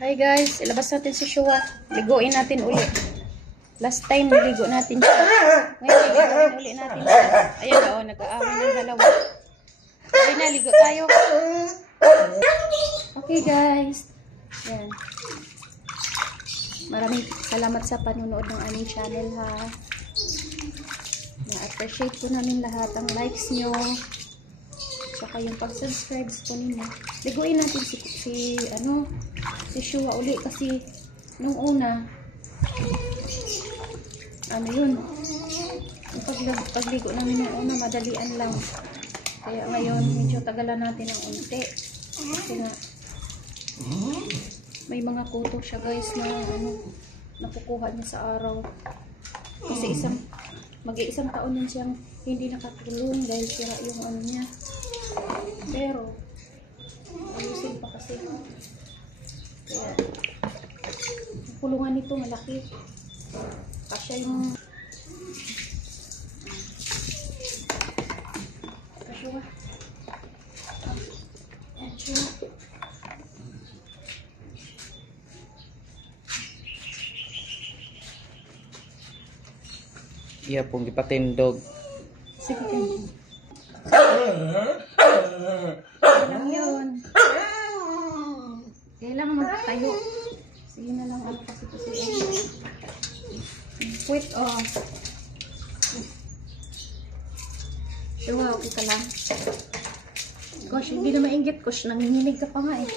Hi guys, ilabas natin si Shua. Liguin natin uli. Last time niligo natin siya. Ngayon liguin uli natin siya. Ayan o, nag-aaway ng dalawa. Okay na, ligo tayo. Okay guys. Ayan. Maraming salamat sa panunood ng aming channel ha. Na-appreciate po namin lahat ang likes nyo. Saka yung pag-subscribe po ninyo. Liguin natin si Shua uli kasi nung una yun, yung pagligo namin nung una madalian lang, kaya ngayon medyo tagalan natin ng unti kasi nga may mga kuto siya guys na nakukuha niya sa araw kasi mag-iisang taon din siyang hindi nakatulong dahil sira yung niya, pero ayusin pa kasi kaya yung kulungan nito malaki kasi yung iya pong ipatindog. Sige kayo. Lang yun. Kailangan magtayo. Sige na lang ako kasi quit off. Shua, okay ka lang. Gosh, hindi na mainggit. Gosh, nanginginig ka pa nga eh.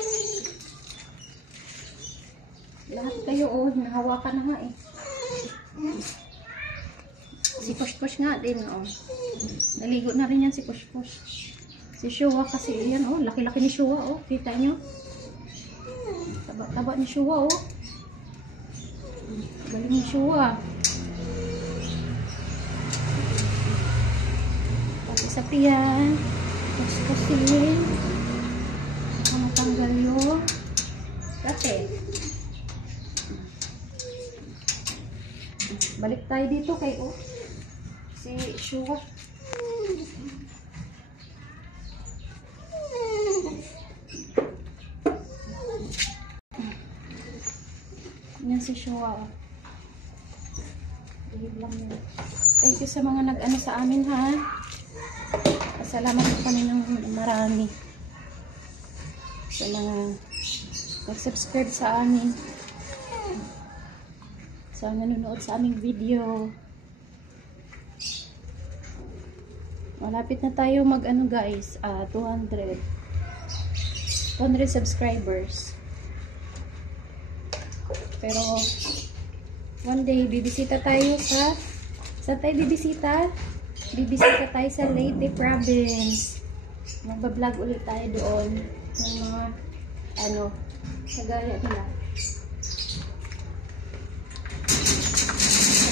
Lahat kayo nahawakan na nga eh. Si Kush nga din naligo na rin yan si Kush. Si Shua kasi yan laki-laki ni Shua kita nyo. Taba ni Shua galing ni Shua. Tapos sa piyan kusin matanggal yun dati. Balik tayo dito kay si Shua. Yan si Shua. Thank you sa mga nag-ano sa amin ha. Salamat po kami ng marami sa mga nag-subscribe sa amin, sa nanonood sa aming video. Malapit na tayo guys, 200 subscribers. Pero one day bibisita tayo saan tayo bibisita? Bibisita tayo sa Leyte Province. Magbablog ulit tayo doon ng mga kagaya nila.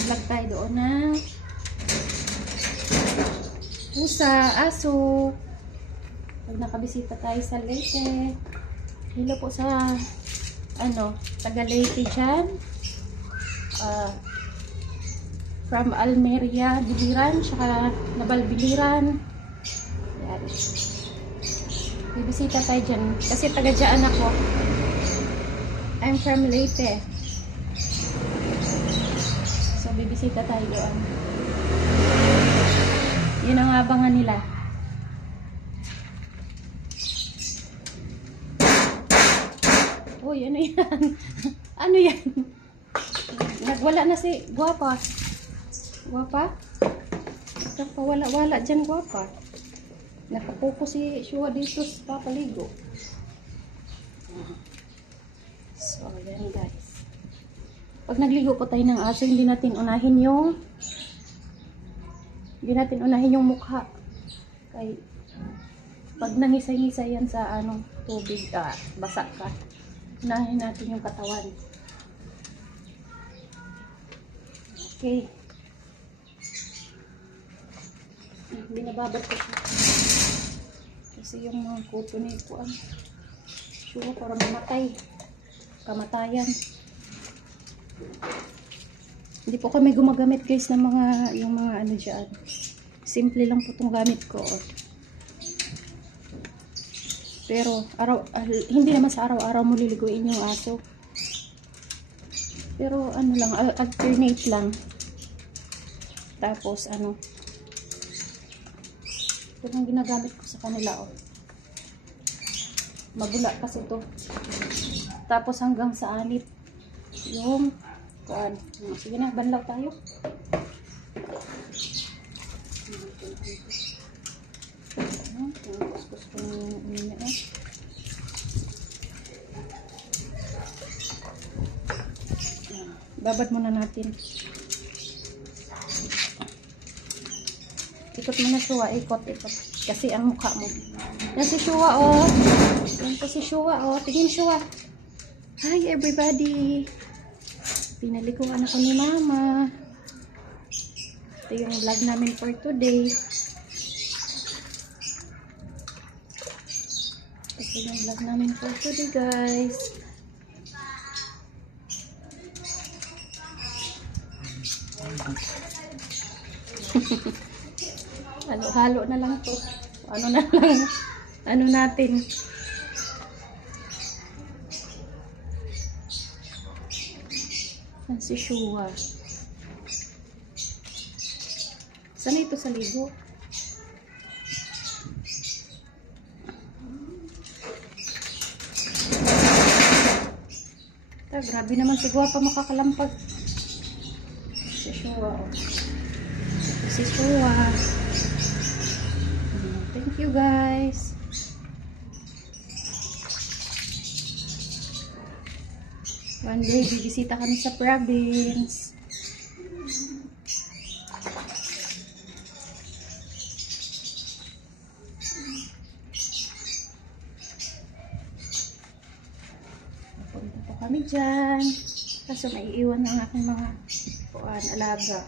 Magbablog tayo doon ng pusa, aso. Pag nakabisita tayo sa Leyte. Hello po sa taga Leyte dyan. From Almeria, Biliran, saka Nabal Biliran. Yan. Bibisita tayo dyan. Kasi taga dyan ako. I'm from Leyte. So, bibisita tayo doon. Yun ang abangan nila. Uy, ano yan? Ano yan? Nagwala na si Guapa. Guapa? Nakapawala-wala dyan, Guapa. Nakapupo si Shua dito sa papaligo. So, yan guys. Pag nagligo po tayo ng aso, hindi natin unahin yung mukha. Kay pag nangisay-ngisay yan sa tubig, basa ka. Unahin natin yung katawan. Okay. Binababad ko siya. Kasi yung mga kuto nito Shua para mamatay. Kamatayan. Hindi po kami gumagamit guys ng yung mga dyan. Simple lang po itong gamit ko. Pero hindi naman sa araw-araw mo liliguin yung aso. Pero ano lang, alternate lang. Tapos ano, ito ang ginagamit ko sa kanila, oh. Mabula kasi ito. Tapos hanggang sa anit yung kuan. Sige na, banlaw tayo. Kuskus ko yung niya, eh. Babad muna natin. Ikot mo na, Shua. Ikot. Kasi ang mukha mo. Yan si Shua, oh. Yan po si Shua, oh. Tigin, Shua. Hi, everybody. Pinalikuan ako ni Mama. Ito yung vlog namin for today. Ito yung vlog namin for today, guys. Halo-halo na lang to. Ano na lang. Ano natin. Saan si Shua? Saan ito sa ligo? Grabe naman si Guapa makakalampag. Si Shua, oh. Si Shua. Thank you, guys. One day, bibisita kami sa province. Punta po kami dyan. Kaso maiiwan ang aking mga alaga.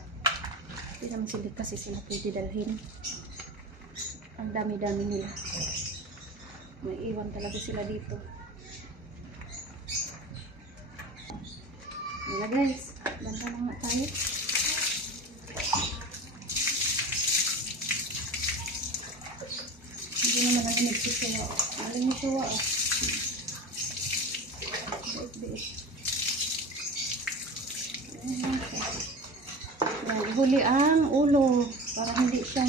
Hindi naman sila kasi sila pwede dalhin. Ang dami-dami nila. Maiiwan talaga sila dito. Wala, guys. Banta lang nga tayo. Hindi naman natin nagsisuwa. Alam niyo suwa, oh. Bait-bait. Yan, ihuli ang ulo para hindi siya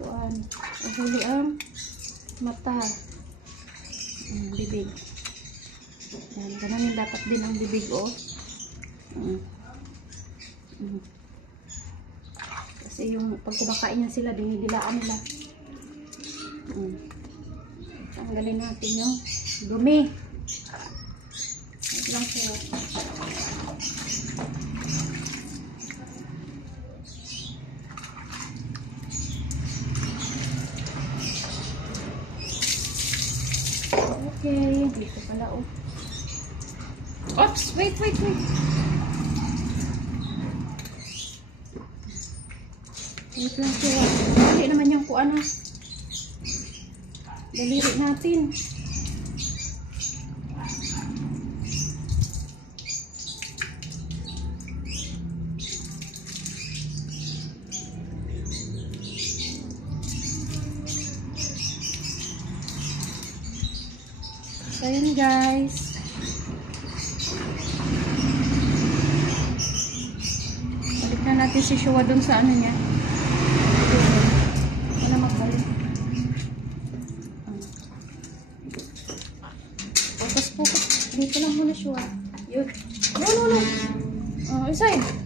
kuan. Ihuli ang mata. Bibig. Yan, gananin dapat din ang bibig, oh. Kasi yung pag kumakain niya sila, dinidilaan nila. Tanggalin natin yung dumi. Ito lang siya. Okay, dito pala, oh. Oops! Wait! Wait lang siya. Dali naman yung kuan, ha. Daliri natin. So, yun, guys. Balik na natin si Shua dun sa ano niya. Wala magbalik. Focus. Dito lang muna, Shua. Yun. No. Inside.